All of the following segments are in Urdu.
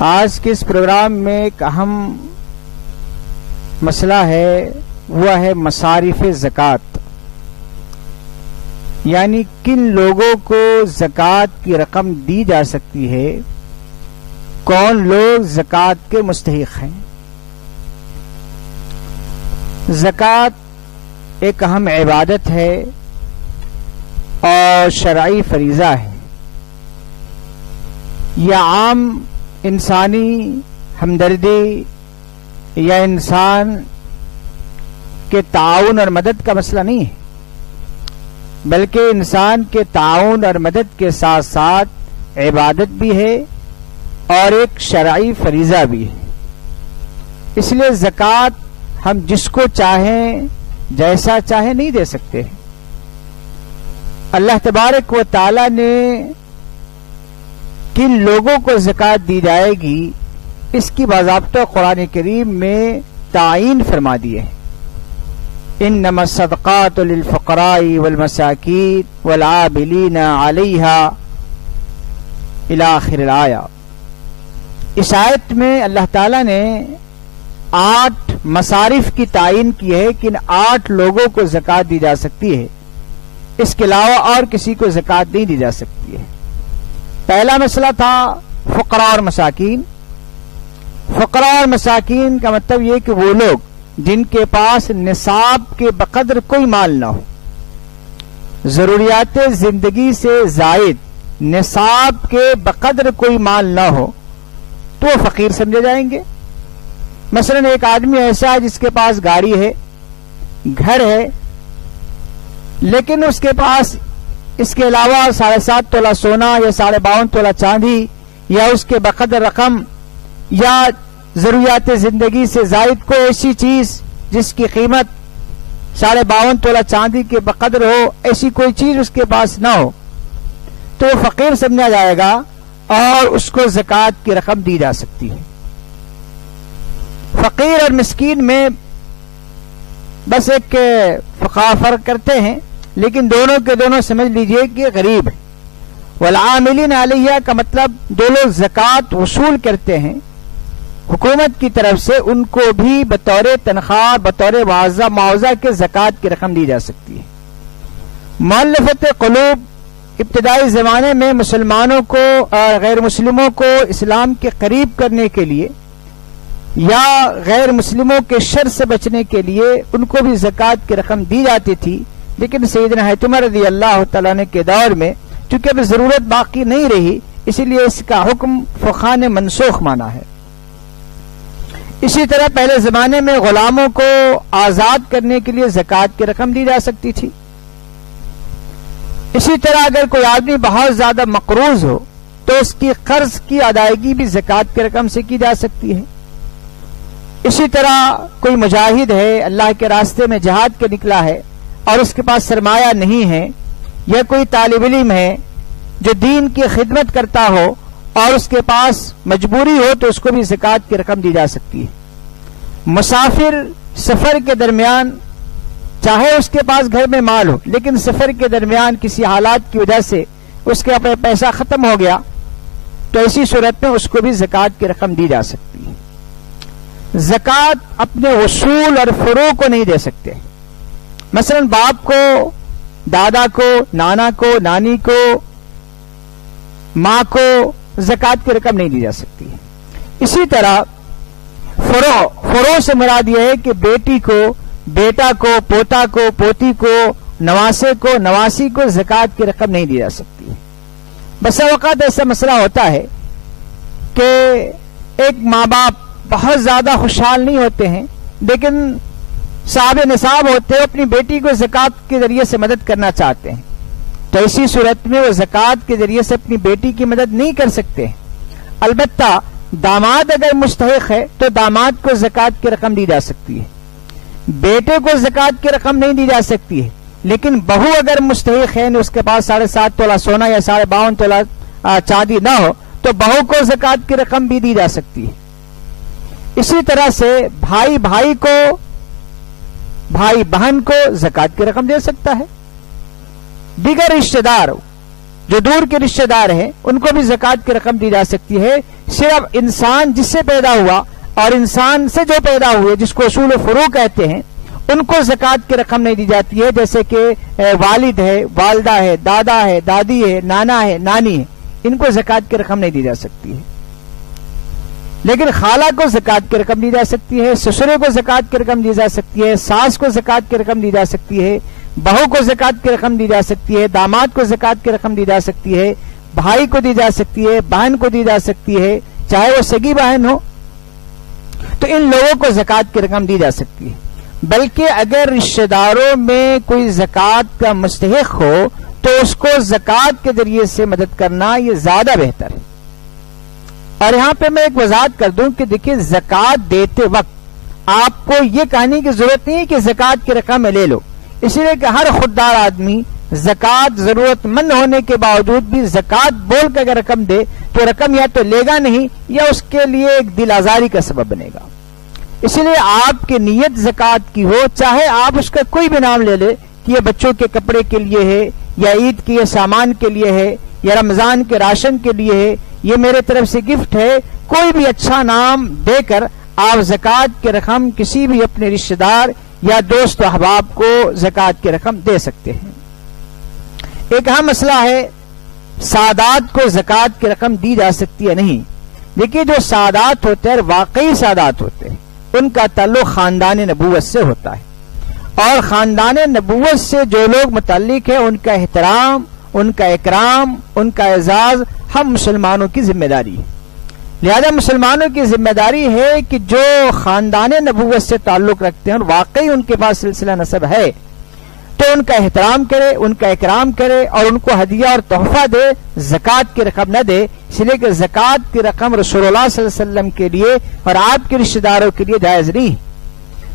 آج کے اس پروگرام میں ایک اہم مسئلہ ہے، وہ ہے مصارف زکوٰۃ، یعنی کن لوگوں کو زکوٰۃ کی رقم دی جا سکتی ہے، کون لوگ زکوٰۃ کے مستحق ہیں۔ زکوٰۃ ایک اہم عبادت ہے اور شرعی فریضہ ہے۔ یہ عام انسانی ہمدردی یا انسان کے تعاون اور مدد کا مسئلہ نہیں ہے، بلکہ انسان کے تعاون اور مدد کے ساتھ ساتھ عبادت بھی ہے اور ایک شرعی فریضہ بھی ہے۔ اس لیے زکوٰۃ ہم جس کو چاہیں جیسا چاہیں نہیں دے سکتے۔ اللہ تبارک و تعالی نے کن لوگوں کو زکوٰۃ دی جائے گی اس کی باضابطہ قرآن کریم میں تعیین فرما دیے ہیں۔ انما الصدقات للفقراء والمساکین والعاملین علیہا الی آخر الآیہ۔ اس آیت میں اللہ تعالی نے 8 مصارف کی تعیین کی ہے کہ ان 8 لوگوں کو زکوٰۃ دی جا سکتی ہے، اس کے علاوہ اور کسی کو زکوٰۃ نہیں دی جا سکتی ہے۔ پہلا مسئلہ تھا فقراء اور مساکین۔ فقراء اور مساکین کا مطلب یہ کہ وہ لوگ جن کے پاس نصاب کے بقدر کوئی مال نہ ہو، ضروریات زندگی سے زائد نصاب کے بقدر کوئی مال نہ ہو، تو وہ فقیر سمجھے جائیں گے۔ مثلا ایک آدمی ایسا ہے جس کے پاس گاڑی ہے، گھر ہے، لیکن اس کے پاس اس کے علاوہ 7.5 تولہ سونا یا 52.5 تولہ چاندی یا اس کے بقدر رقم یا ضروریات زندگی سے زائد کوئی ایسی چیز جس کی قیمت 52.5 تولہ چاندی کے بقدر ہو، ایسی کوئی چیز اس کے پاس نہ ہو، تو وہ فقیر سمجھا جائے گا اور اس کو زکوٰۃ کی رقم دی جا سکتی ہے۔ فقیر اور مسکین میں بس ایک فقہ فرق کرتے ہیں، لیکن دونوں کے دونوں سمجھ لیجئے کہ غریب ہے۔ والعاملین علیہ کا مطلب جو لوگ زکوٰۃ وصول کرتے ہیں حکومت کی طرف سے، ان کو بھی بطور تنخواہ بطور معاوضہ کے زکوٰۃ کی رقم دی جا سکتی ہے۔ مؤلفت قلوب ابتدائی زمانے میں مسلمانوں کو اور غیر مسلموں کو اسلام کے قریب کرنے کے لیے یا غیر مسلموں کے شر سے بچنے کے لیے ان کو بھی زکوٰۃ کی رقم دی جاتی تھی، لیکن سیدنا حاتم رضی اللہ تعالیٰ عنہ کے دور میں چونکہ اب ضرورت باقی نہیں رہی، اسی لیے اس کا حکم فقہاء نے منسوخ مانا ہے۔ اسی طرح پہلے زمانے میں غلاموں کو آزاد کرنے کے لیے زکوٰۃ کی رقم دی جا سکتی تھی۔ اسی طرح اگر کوئی آدمی بہت زیادہ مقروض ہو تو اس کی قرض کی ادائیگی بھی زکوٰۃ کی رقم سے کی جا سکتی ہے۔ اسی طرح کوئی مجاہد ہے، اللہ کے راستے میں جہاد کے نکلا ہے اور اس کے پاس سرمایہ نہیں ہے، یا کوئی طالب علم ہے جو دین کی خدمت کرتا ہو اور اس کے پاس مجبوری ہو تو اس کو بھی زکوٰۃ کی رقم دی جا سکتی ہے۔ مسافر سفر کے درمیان چاہے اس کے پاس گھر میں مال ہو، لیکن سفر کے درمیان کسی حالات کی وجہ سے اس کے اپنے پیسہ ختم ہو گیا، تو ایسی صورت میں اس کو بھی زکوٰۃ کی رقم دی جا سکتی ہے۔ زکوٰۃ اپنے اصول اور فروع کو نہیں دے سکتے۔ مثلا باپ کو، دادا کو، نانا کو، نانی کو، ماں کو زکوٰۃ کی رقم نہیں دی جا سکتی۔ اسی طرح فروع سے مراد یہ ہے کہ بیٹی کو، بیٹا کو، پوتا کو، پوتی کو، نواسے کو، نواسی کو زکوٰۃ کی رقم نہیں دی جا سکتی۔ بسا اوقات ایسا مسئلہ ہوتا ہے کہ ایک ماں باپ بہت زیادہ خوشحال نہیں ہوتے ہیں، لیکن صاحب نصاب ہوتے ہیں، اپنی بیٹی کو زکوٰۃ کے ذریعے سے مدد کرنا چاہتے ہیں، تو اسی صورت میں وہ زکوٰۃ کے ذریعے سے اپنی بیٹی کی مدد نہیں کر سکتے۔ البتہ داماد اگر مستحق ہے تو داماد کو زکوٰۃ کی رقم دی جا سکتی ہے، بیٹے کو زکوٰۃ کی رقم نہیں دی جا سکتی ہے، لیکن بہو اگر مستحق ہے، اس کے پاس 7.5 تولہ سونا یا 52.5 تولہ چاندی نہ ہو، تو بہو کو زکوٰۃ کی رقم بھی دی جا سکتی ہے۔ اسی طرح سے بھائی بہن کو زکوٰۃ کی رقم دے سکتا ہے۔ دیگر رشتہ دار جو دور کے رشتہ دار ہیں ان کو بھی زکوٰۃ کی رقم دی جا سکتی ہے، صرف انسان جس سے پیدا ہوا اور انسان سے جو پیدا ہوئے جس کو اصول فروع کہتے ہیں ان کو زکوٰۃ کی رقم نہیں دی جاتی ہے، جیسے کہ والد ہے، والدہ ہے، دادا ہے، دادی ہے، نانا ہے، نانی ہے، ان کو زکوٰۃ کی رقم نہیں دی جا سکتی ہے۔ لیکن خالہ کو زکوٰۃ کی رقم دی جا سکتی ہے، سسرے کو زکوٰۃ کی رقم دی جا سکتی ہے، ساس کو زکوٰۃ کی رقم دی جا سکتی ہے، بہو کو زکوٰۃ کی رقم دی جا سکتی ہے، داماد کو زکوٰۃ کی رقم دی جا سکتی ہے، بھائی کو دی جا سکتی ہے، بہن کو دی جا سکتی ہے، چاہے وہ سگی بہن ہو، تو ان لوگوں کو زکوٰۃ کی رقم دی جا سکتی ہے۔ بلکہ اگر رشتہ داروں میں کوئی زکوٰۃ کا مستحق ہو تو اس کو زکوٰۃ کے ذریعے سے مدد کرنا یہ زیادہ بہتر ہے۔ اور یہاں پہ میں ایک وضاحت کر دوں کہ دیکھیں زکوٰۃ دیتے وقت آپ کو یہ کہنے کی ضرورت نہیں کہ زکوٰۃ کی رقم میں لے لو، اس لیے کہ ہر خوددار آدمی زکوٰۃ ضرورت مند ہونے کے باوجود بھی زکوٰۃ بول کے اگر رقم دے تو رقم یا تو لے گا نہیں یا اس کے لیے ایک دل آزاری کا سبب بنے گا۔ اسی لیے آپ کی نیت زکوٰۃ کی ہو، چاہے آپ اس کا کوئی بھی نام لے لے کہ یہ بچوں کے کپڑے کے لیے ہے یا عید کے سامان کے لیے ہے یا رمضان کے راشن کے لیے ہے، یہ میرے طرف سے گفٹ ہے، کوئی بھی اچھا نام دے کر آپ زکوٰۃ کی رقم کسی بھی اپنے رشتہ دار یا دوست و احباب کو زکوٰۃ کی رقم دے سکتے ہیں۔ ایک اہم مسئلہ ہے سادات کو زکوٰۃ کی رقم دی جا سکتی ہے نہیں۔ دیکھیے جو سادات ہوتے ہیں واقعی سادات ہوتے ہیں ان کا تعلق خاندان نبوت سے ہوتا ہے، اور خاندان نبوت سے جو لوگ متعلق ہیں ان کا احترام، ان کا اکرام، ان کا اعزاز ہم مسلمانوں کی ذمہ داری ہے۔ لہذا مسلمانوں کی ذمہ داری ہے کہ جو خاندان نبوت سے تعلق رکھتے ہیں اور واقعی ان کے پاس سلسلہ نسب ہے تو ان کا احترام کرے، ان کا اکرام کرے اور ان کو ہدیہ اور تحفہ دے، زکوٰۃ کی رقم نہ دے، اس لیے کہ زکوٰۃ کی رقم رسول اللہ صلی اللہ علیہ وسلم کے لیے اور آپ کے رشتہ داروں کے لیے جائز نہیں۔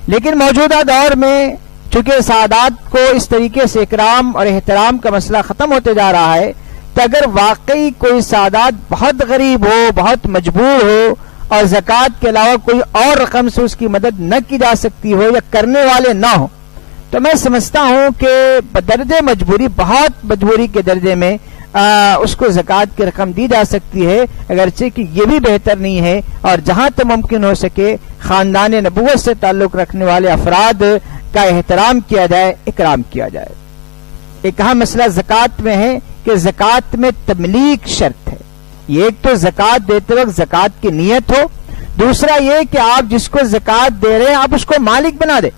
لیکن موجودہ دور میں چونکہ سادات کو اس طریقے سے اکرام اور احترام کا مسئلہ ختم ہوتے جا رہا ہے، تو اگر واقعی کوئی سادات بہت غریب ہو، بہت مجبور ہو اور زکوٰۃ کے علاوہ کوئی اور رقم سے اس کی مدد نہ کی جا سکتی ہو یا کرنے والے نہ ہوں، تو میں سمجھتا ہوں کہ بدرجہ مجبوری، بہت مجبوری کے درجے میں اس کو زکوٰۃ کی رقم دی جا سکتی ہے، اگرچہ کہ یہ بھی بہتر نہیں ہے، اور جہاں تک ممکن ہو سکے خاندان نبوت سے تعلق رکھنے والے افراد کا احترام کیا جائے، اکرام کیا جائے۔ ایک اہم مسئلہ زکوٰۃ میں ہے کہ زکوٰۃ میں تملیک شرط ہے۔ یہ ایک تو زکوٰۃ دیتے وقت زکوٰۃ کی نیت ہو، دوسرا یہ کہ آپ جس کو زکوٰۃ دے رہے ہیں آپ اس کو مالک بنا دیں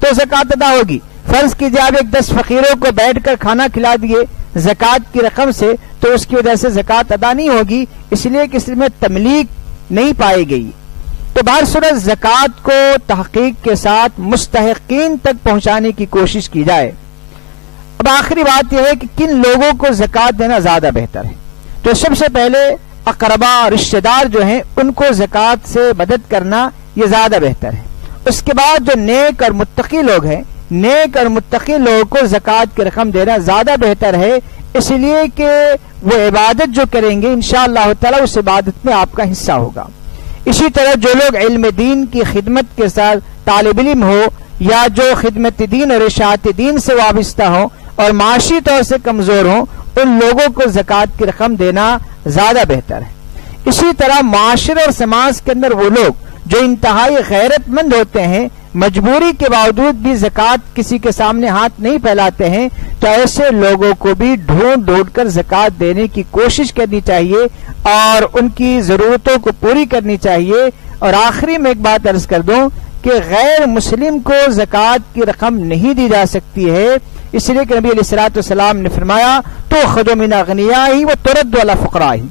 تو زکوٰۃ ادا ہوگی۔ فرض کیجیے آپ 10 فقیروں کو بیٹھ کر کھانا کھلا دیے زکوٰۃ کی رقم سے تو اس کی وجہ سے زکوٰۃ ادا نہیں ہوگی، اس لیے کہ اس میں تملیک نہیں پائی گئی۔ تو بہرصورت زکوٰۃ کو تحقیق کے ساتھ مستحقین تک پہنچانے کی کوشش کی جائے۔ اب آخری بات یہ ہے کہ کن لوگوں کو زکوٰۃ دینا زیادہ بہتر ہے، تو سب سے پہلے اقربا رشتہ دار جو ہیں ان کو زکوٰۃ سے مدد کرنا یہ زیادہ بہتر ہے۔ اس کے بعد جو نیک اور متقی لوگ ہیں، نیک اور متقی لوگوں کو زکوٰۃ کی رقم دینا زیادہ بہتر ہے، اس لیے کہ وہ عبادت جو کریں گے انشاءاللہ تعالی اس عبادت میں آپ کا حصہ ہوگا۔ اسی طرح جو لوگ علم دین کی خدمت کے ساتھ طالب علم ہو یا جو خدمت دین اور اشاعت دین سے وابستہ ہوں اور معاشی طور سے کمزور ہوں، ان لوگوں کو زکوٰۃ کی رقم دینا زیادہ بہتر ہے۔ اسی طرح معاشرے اور سماج کے اندر وہ لوگ جو انتہائی غیرت مند ہوتے ہیں، مجبوری کے باوجود بھی زکوٰۃ کسی کے سامنے ہاتھ نہیں پھیلاتے ہیں، تو ایسے لوگوں کو بھی ڈھونڈ ڈھونڈ کر زکوٰۃ دینے کی کوشش کرنی چاہیے اور ان کی ضرورتوں کو پوری کرنی چاہیے۔ اور آخری میں ایک بات عرض کر دوں کہ غیر مسلم کو زکوٰۃ کی رقم نہیں دی جا سکتی ہے، اس لیے کہ نبی علیہ الصلوٰۃ والسلام نے فرمایا تو خذ من اغنیائہ وترد علی فقرائہ،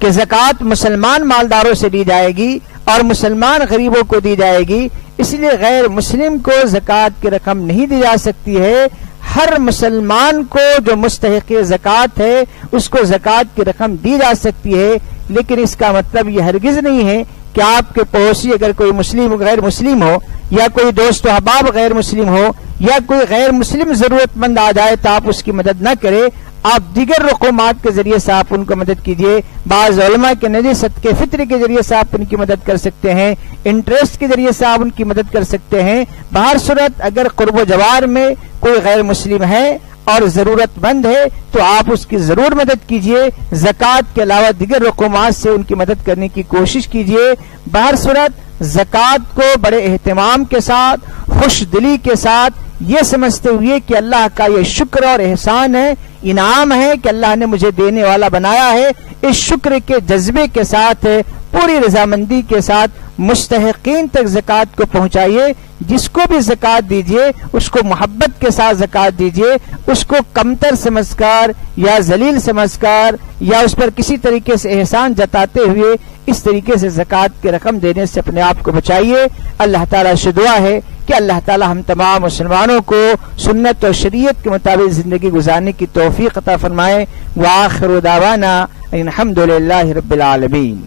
کہ زکوٰۃ مسلمان مالداروں سے دی جائے گی اور مسلمان غریبوں کو دی جائے گی، اس لیے غیر مسلم کو زکوٰۃ کی رقم نہیں دی جا سکتی ہے۔ ہر مسلمان کو جو مستحق زکوٰۃ ہے اس کو زکوٰۃ کی رقم دی جا سکتی ہے، لیکن اس کا مطلب یہ ہرگز نہیں ہے کہ آپ کے پڑوسی اگر کوئی مسلم غیر مسلم ہو یا کوئی دوست و احباب غیر مسلم ہو یا کوئی غیر مسلم ضرورت مند آ جائے تو آپ اس کی مدد نہ کرے، آپ دیگر رقومات کے ذریعے سے آپ ان کو مدد کیجیے۔ بعض علماء کے نظر صدقے فطر کے ذریعے سے آپ ان کی مدد کر سکتے ہیں، انٹرسٹ کے ذریعے سے آپ ان کی مدد کر سکتے ہیں۔ بہر صورت اگر قرب و جوار میں کوئی غیر مسلم ہے، اور ضرورت مند ہے تو آپ اس کی ضرور مدد کیجئے. زکوٰۃ کے علاوہ دیگر رقومات سے ان کی مدد کرنے کی کوشش کیجئے. بہر صورت زکوٰۃ کو بڑے اہتمام کے ساتھ، خوش دلی کے ساتھ، یہ سمجھتے ہوئے کہ اللہ کا یہ شکر اور احسان ہے، انعام ہے کہ اللہ نے مجھے دینے والا بنایا ہے، اس شکر کے جذبے کے ساتھ پوری رضامندی کے ساتھ مستحقین تک زکوٰۃ کو پہنچائیے. جس کو بھی زکوٰۃ دیجیے اس کو محبت کے ساتھ زکوٰۃ دیجیے، اس کو کمتر سمجھ کر یا ذلیل سمجھ کر یا اس پر کسی طریقے سے احسان جتاتے ہوئے اس طریقے سے زکوٰۃ کی رقم دینے سے اپنے آپ کو بچائیے. اللہ تعالیٰ سے دعا ہے کہ اللہ تعالیٰ ہم تمام مسلمانوں کو سنت اور شریعت کے مطابق زندگی گزارنے کی توفیق عطا فرمائے. وآخر دعوانا الحمد للہ رب العالمین.